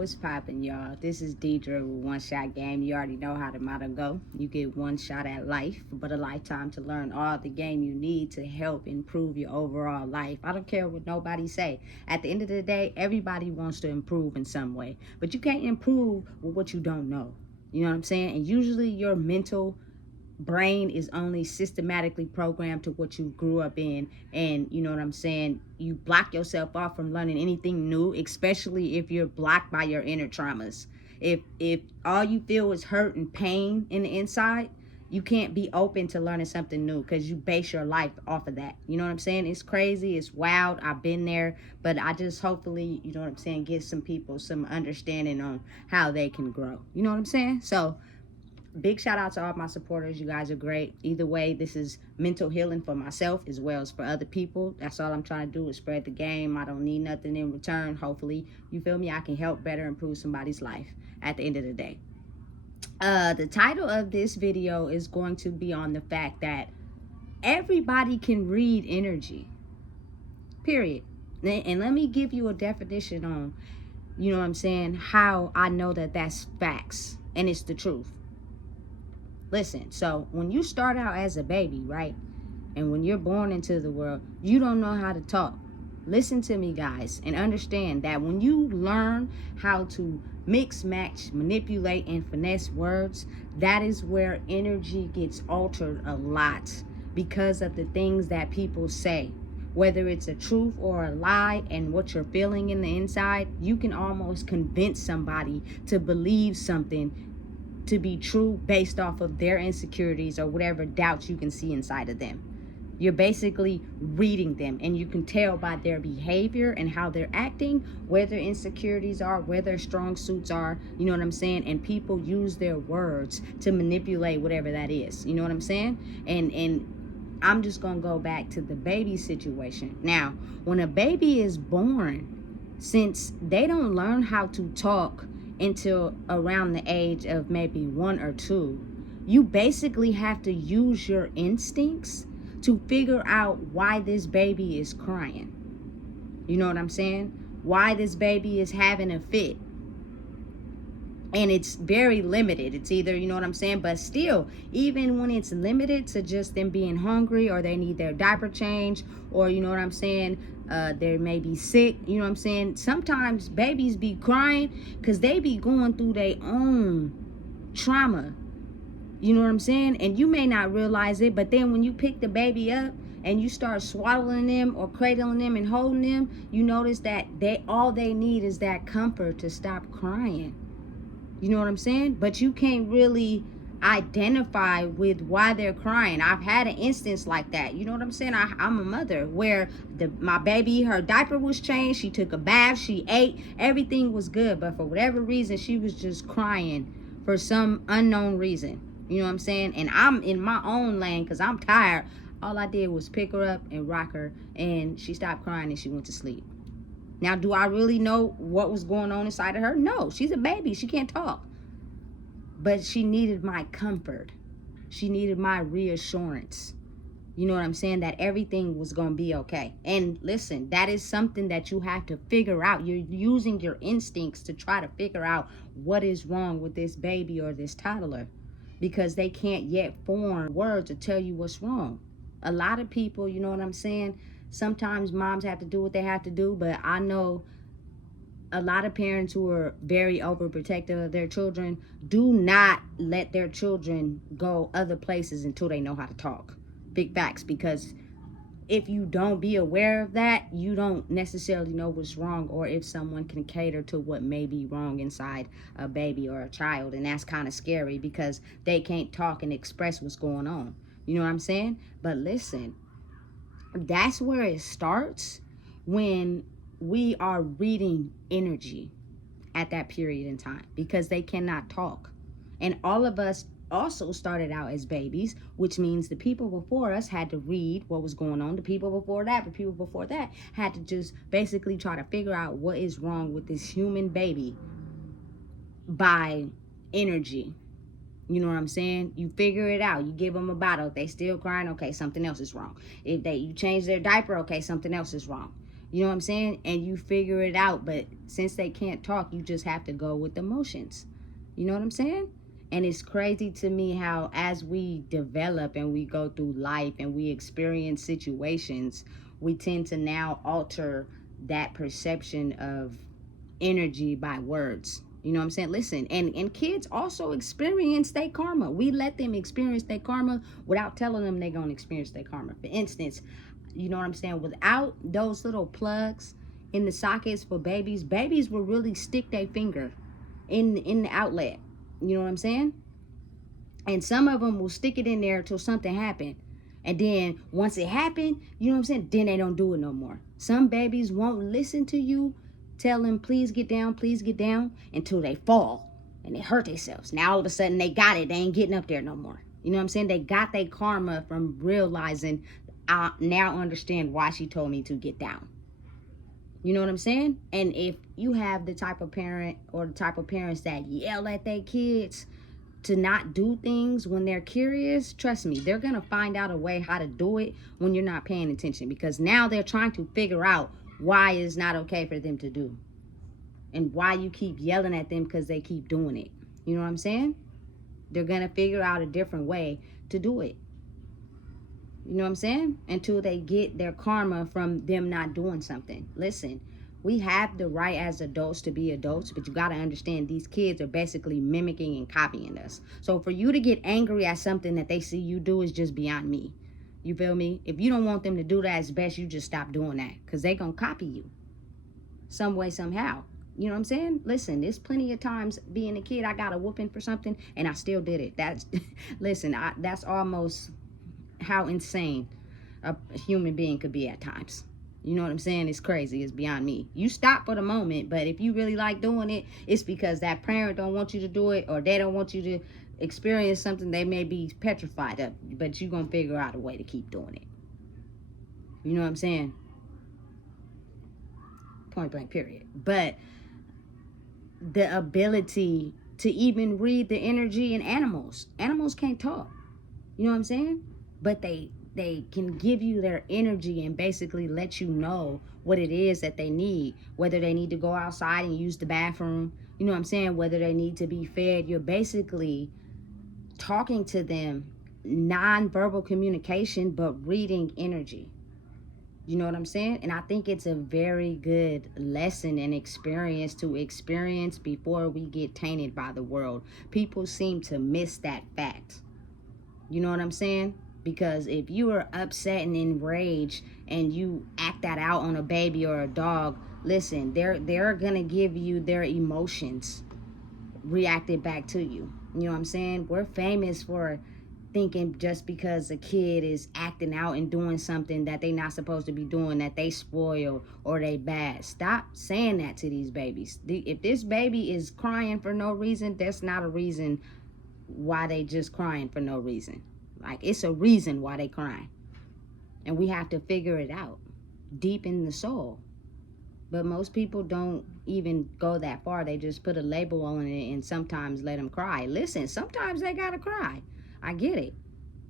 What's poppin', y'all? This is Deidre with One Shot Game. You already know how the motto go. You get one shot at life, but a lifetime to learn all the game you need to help improve your overall life. I don't care what nobody say. At the end of the day, everybody wants to improve in some way, but you can't improve with what you don't know. You know what I'm saying? And usually your mental brain is only systematically programmed to what you grew up in, and you know what I'm saying, you block yourself off from learning anything new, especially if you're blocked by your inner traumas. If all you feel is hurt and pain in the inside, you can't be open to learning something new because you base your life off of that. You know what I'm saying? It's crazy, it's wild. I've been there, but I just hopefully, you know what I'm saying, give some people some understanding on how they can grow. You know what I'm saying? So big shout out to all my supporters. You guys are great. Either way, this is mental healing for myself as well as for other people. That's all I'm trying to do is spread the game. I don't need nothing in return. Hopefully, you feel me? I can help better improve somebody's life at the end of the day. The title of this video is going to be on the fact that everybody can read energy. Period. And let me give you a definition on, you know what I'm saying, how I know that that's facts and it's the truth. Listen, so when you start out as a baby, right? And when you're born into the world, you don't know how to talk. Listen to me, guys, and understand that when you learn how to mix, match, manipulate, and finesse words, that is where energy gets altered a lot because of the things that people say. Whether it's a truth or a lie and what you're feeling in the inside, you can almost convince somebody to believe something to be true based off of their insecurities or whatever doubts you can see inside of them. You're basically reading them, and you can tell by their behavior and how they're acting where their insecurities are, where their strong suits are. You know what I'm saying? And people use their words to manipulate whatever that is. You know what I'm saying? And I'm just gonna go back to the baby situation. Now, when a baby is born, since they don't learn how to talk until around the age of maybe 1 or 2, you basically have to use your instincts to figure out why this baby is crying. You know what I'm saying? Why this baby is having a fit. And it's very limited. It's either, you know what I'm saying, but still, even when it's limited to just them being hungry or they need their diaper change or, you know what I'm saying, they may be sick, you know what I'm saying. Sometimes babies be crying because they be going through their own trauma. You know what I'm saying? And you may not realize it, but then when you pick the baby up and you start swallowing them or cradling them and holding them, you notice that all they need is that comfort to stop crying. You know what I'm saying? But you can't really identify with why they're crying. I've had an instance like that. You know what I'm saying? I'm a mother where my baby, her diaper was changed. She took a bath. She ate. Everything was good. But for whatever reason, she was just crying for some unknown reason. You know what I'm saying? And I'm in my own lane because I'm tired. All I did was pick her up and rock her. And she stopped crying and she went to sleep. Now, do I really know what was going on inside of her? No, she's a baby. She can't talk. But she needed my comfort. She needed my reassurance. You know what I'm saying? That everything was going to be okay. And listen, that is something that you have to figure out. You're using your instincts to try to figure out what is wrong with this baby or this toddler because they can't yet form words to tell you what's wrong. A lot of people, you know what I'm saying? Sometimes moms have to do what they have to do, but I know a lot of parents who are very overprotective of their children do not let their children go other places until they know how to talk. Big facts, because if you don't be aware of that, you don't necessarily know what's wrong or if someone can cater to what may be wrong inside a baby or a child. And that's kind of scary because they can't talk and express what's going on. You know what I'm saying? But listen, that's where it starts when we are reading energy at that period in time because they cannot talk. And all of us also started out as babies, which means the people before us had to read what was going on. The people before that had to just basically try to figure out what is wrong with this human baby by energy. You know what I'm saying? You figure it out. You give them a bottle. If they still crying, okay, something else is wrong. If you change their diaper, okay, something else is wrong. You know what I'm saying? And you figure it out. But since they can't talk, you just have to go with emotions. You know what I'm saying? And it's crazy to me how as we develop and we go through life and we experience situations, we tend to now alter that perception of energy by words. You know what I'm saying? Listen, and kids also experience their karma. We let them experience their karma without telling them they're going to experience their karma. For instance, you know what I'm saying? Without those little plugs in the sockets for babies, babies will really stick their finger in the outlet. You know what I'm saying? And some of them will stick it in there till something happened. And then once it happened, you know what I'm saying? Then they don't do it no more. Some babies won't listen to you. Tell them, please get down, until they fall and they hurt themselves. Now all of a sudden they got it. They ain't getting up there no more. You know what I'm saying? They got their karma from realizing, I now understand why she told me to get down. You know what I'm saying? And if you have the type of parent or the type of parents that yell at their kids to not do things when they're curious, trust me, they're going to find out a way how to do it when you're not paying attention, because now they're trying to figure out why it's not okay for them to do and why you keep yelling at them because they keep doing it. You know what I'm saying? They're going to figure out a different way to do it. You know what I'm saying? Until they get their karma from them not doing something. Listen, we have the right as adults to be adults, but you got to understand these kids are basically mimicking and copying us. So for you to get angry at something that they see you do is just beyond me. You feel me? If you don't want them to do that, it's best you just stop doing that, because they going to copy you some way, somehow. You know what I'm saying? Listen, there's plenty of times being a kid, I got a whooping for something and I still did it. That's, listen, that's almost how insane a human being could be at times. You know what I'm saying? It's crazy. It's beyond me. You stop for the moment, but if you really like doing it, it's because that parent don't want you to do it, or they don't want you to experience something they may be petrified of, but you're going to figure out a way to keep doing it. You know what I'm saying? Point blank, period. But the ability to even read the energy in animals. Animals can't talk. You know what I'm saying? But they can give you their energy and basically let you know what it is that they need, whether they need to go outside and use the bathroom, you know what I'm saying, whether they need to be fed. You're basically talking to them, non-verbal communication, but reading energy. You know what I'm saying? And I think it's a very good lesson and experience to experience before we get tainted by the world. People seem to miss that fact. You know what I'm saying? Because if you are upset and enraged and you act that out on a baby or a dog, listen, they're gonna give you their emotions reacted back to you. You know what I'm saying? We're famous for thinking just because a kid is acting out and doing something that they not supposed to be doing, that they spoil or they bad. Stop saying that to these babies. If this baby is crying for no reason, that's not a reason why they just crying for no reason. Like, it's a reason why they crying, and we have to figure it out deep in the soul. But most people don't even go that far. They just put a label on it and sometimes let them cry. Listen, sometimes they gotta cry. I get it.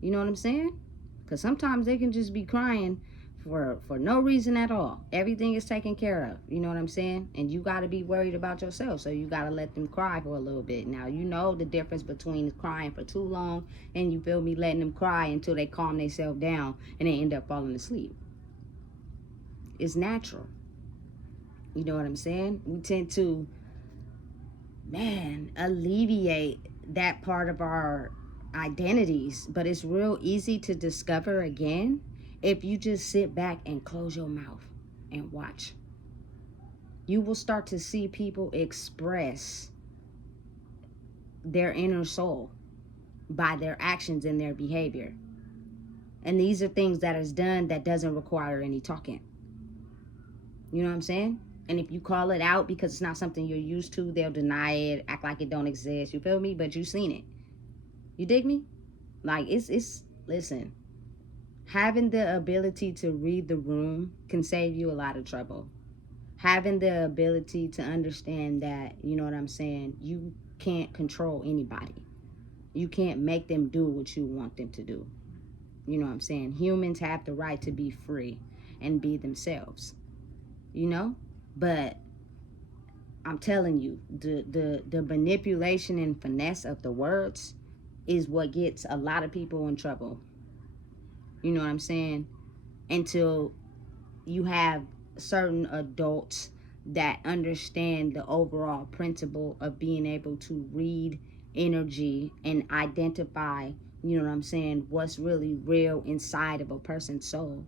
You know what I'm saying? Because sometimes they can just be crying for no reason at all. Everything is taken care of. You know what I'm saying? And you got to be worried about yourself. So you got to let them cry for a little bit. Now, you know the difference between crying for too long and, you feel me, letting them cry until they calm themselves down and they end up falling asleep. It's natural. You know what I'm saying? We tend to, alleviate that part of our identities, but it's real easy to discover again if you just sit back and close your mouth and watch. You will start to see people express their inner soul by their actions and their behavior. And these are things that is done that doesn't require any talking. You know what I'm saying? And if you call it out because it's not something you're used to, they'll deny it, act like it don't exist. You feel me? But you've seen it. You dig me? Like, it's listen, having the ability to read the room can save you a lot of trouble. Having the ability to understand that, you know what I'm saying, you can't control anybody. You can't make them do what you want them to do. You know what I'm saying? Humans have the right to be free and be themselves. you know? But I'm telling you, the manipulation and finesse of the words is what gets a lot of people in trouble. You know what I'm saying? Until you have certain adults that understand the overall principle of being able to read energy and identify, you know what I'm saying, what's really real inside of a person's soul.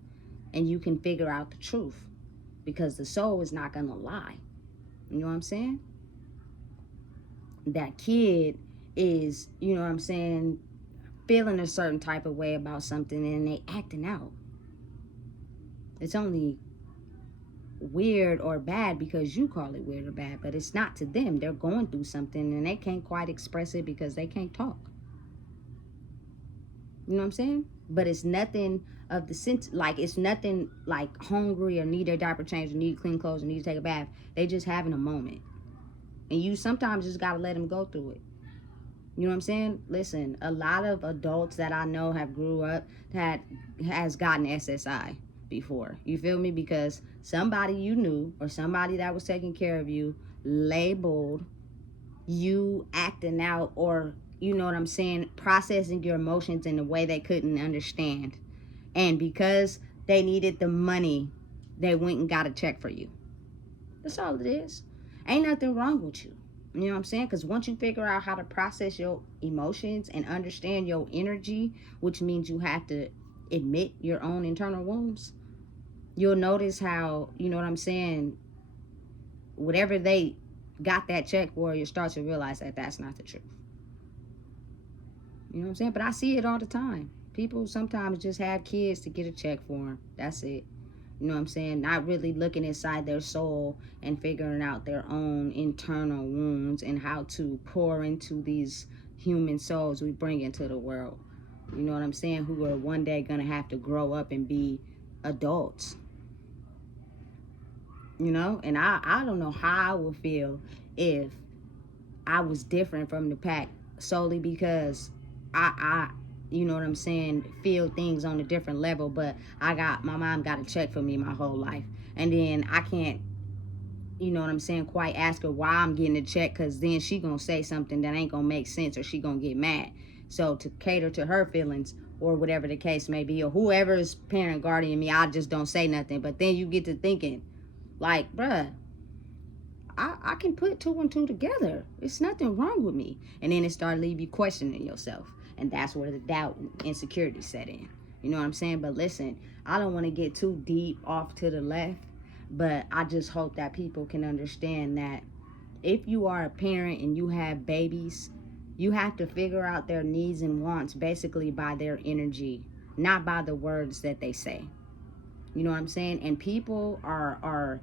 And you can figure out the truth, because the soul is not gonna lie. You know what I'm saying? That kid is, you know what I'm saying, feeling a certain type of way about something and they acting out. It's only weird or bad because you call it weird or bad, but it's not to them. They're going through something and they can't quite express it because they can't talk. You know what I'm saying? But it's nothing of the sense, like it's nothing like hungry or need their diaper changed or need clean clothes or need to take a bath. They just having a moment. And you sometimes just gotta let them go through it. You know what I'm saying? Listen, a lot of adults that I know have grew up that has gotten SSI before. You feel me? Because somebody you knew or somebody that was taking care of you labeled you acting out, or you know what I'm saying, processing your emotions in a way they couldn't understand. And because they needed the money, they went and got a check for you. That's all it is. Ain't nothing wrong with you. You know what I'm saying? Because once you figure out how to process your emotions and understand your energy, which means you have to admit your own internal wounds, you'll notice how, you know what I'm saying, whatever they got that check for, you start to realize that that's not the truth. You know what I'm saying? But I see it all the time. People sometimes just have kids to get a check for them. That's it. You know what I'm saying? Not really looking inside their soul and figuring out their own internal wounds and how to pour into these human souls we bring into the world. You know what I'm saying? Who are one day going to have to grow up and be adults. You know? And I don't know how I would feel if I was different from the pack solely because I you know what I'm saying, feel things on a different level, but my mom got a check for me my whole life. And then I can't, you know what I'm saying, quite ask her why I'm getting a check, because then she gonna say something that ain't gonna make sense or she gonna get mad. So to cater to her feelings or whatever the case may be, or whoever's parent guardian me, I just don't say nothing. But then you get to thinking, like, bruh, I can put two and two together. It's nothing wrong with me. And then it started leaving you questioning yourself. And that's where the doubt and insecurity set in. You know what I'm saying? But listen, I don't want to get too deep off to the left, but I just hope that people can understand that if you are a parent and you have babies, you have to figure out their needs and wants basically by their energy, not by the words that they say. You know what I'm saying? And people are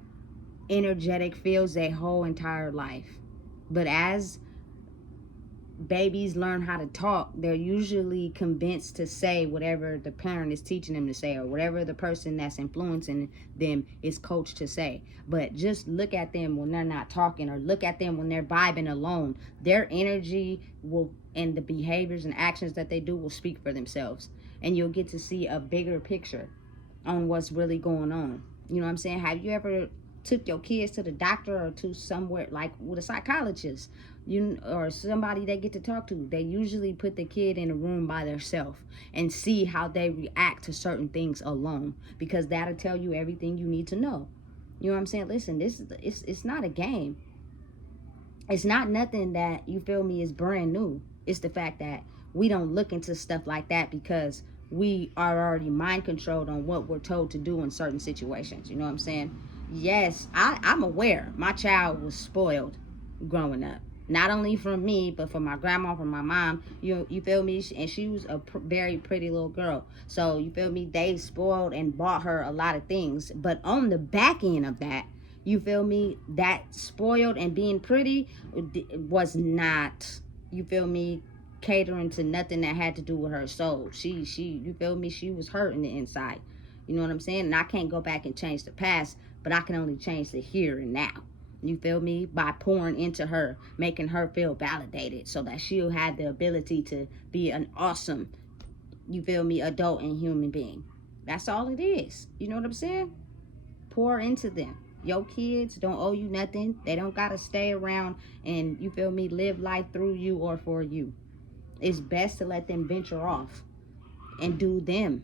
energetic fields their whole entire life. But as babies learn how to talk, they're usually convinced to say whatever the parent is teaching them to say, or whatever the person that's influencing them is coached to say. But just look at them when they're not talking, or look at them when they're vibing alone. Their energy will, and the behaviors and actions that they do will speak for themselves. And you'll get to see a bigger picture on what's really going on. You know what I'm saying? Have you ever took your kids to the doctor or to somewhere like with a psychologist, or somebody they get to talk to? They usually put the kid in a room by themselves and see how they react to certain things alone, because that'll tell you everything you need to know. You know what I'm saying? Listen, it's not a game. It's not nothing that, you feel me, is brand new. It's the fact that we don't look into stuff like that because we are already mind controlled on what we're told to do in certain situations. You know what I'm saying? Yes, I'm aware my child was spoiled growing up, not only from me but from my grandma, from my mom. You feel me? And she was a very pretty little girl, so you feel me, they spoiled and bought her a lot of things. But on the back end of that, you feel me, that spoiled and being pretty was not, you feel me, catering to nothing that had to do with her soul. She you feel me, she was hurt in the inside. You know what I'm saying? And I can't go back and change the past, but I can only change the here and now. You feel me? By pouring into her, making her feel validated so that she'll have the ability to be an awesome, you feel me, adult and human being. That's all it is. You know what I'm saying? Pour into them. Your kids don't owe you nothing. They don't gotta stay around and, you feel me, live life through you or for you. It's best to let them venture off and do them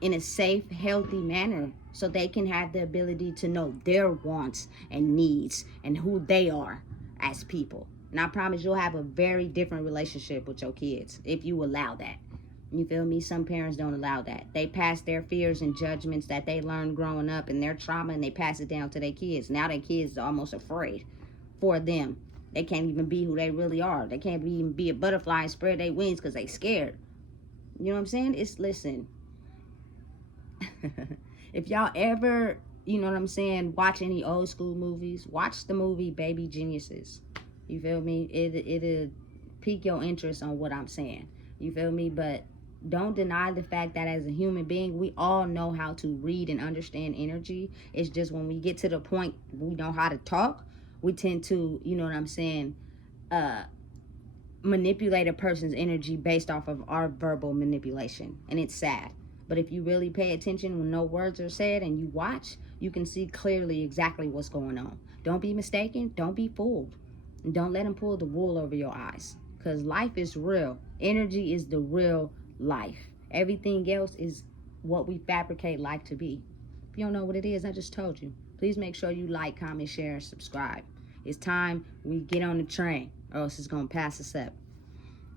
in a safe, healthy manner so they can have the ability to know their wants and needs and who they are as people. And I promise you'll have a very different relationship with your kids if you allow that. You feel me? Some parents don't allow that. They pass their fears and judgments that they learned growing up and their trauma, and they pass it down to their kids. Now their kids are almost afraid for them. They can't even be who they really are. They can't even be a butterfly and spread their wings because they scared. You know what I'm saying? Listen, if y'all ever, you know what I'm saying, watch any old school movies, watch the movie Baby Geniuses. You feel me? It'll pique your interest on what I'm saying. You feel me? But don't deny the fact that as a human being, we all know how to read and understand energy. It's just when we get to the point we know how to talk, we tend to, you know what I'm saying, manipulate a person's energy based off of our verbal manipulation. And it's sad. But if you really pay attention when no words are said and you watch, you can see clearly exactly what's going on. Don't be mistaken. Don't be fooled. And don't let them pull the wool over your eyes. Because life is real. Energy is the real life. Everything else is what we fabricate life to be. If you don't know what it is, I just told you. Please make sure you like, comment, share, and subscribe. It's time we get on the train, or else it's going to pass us up.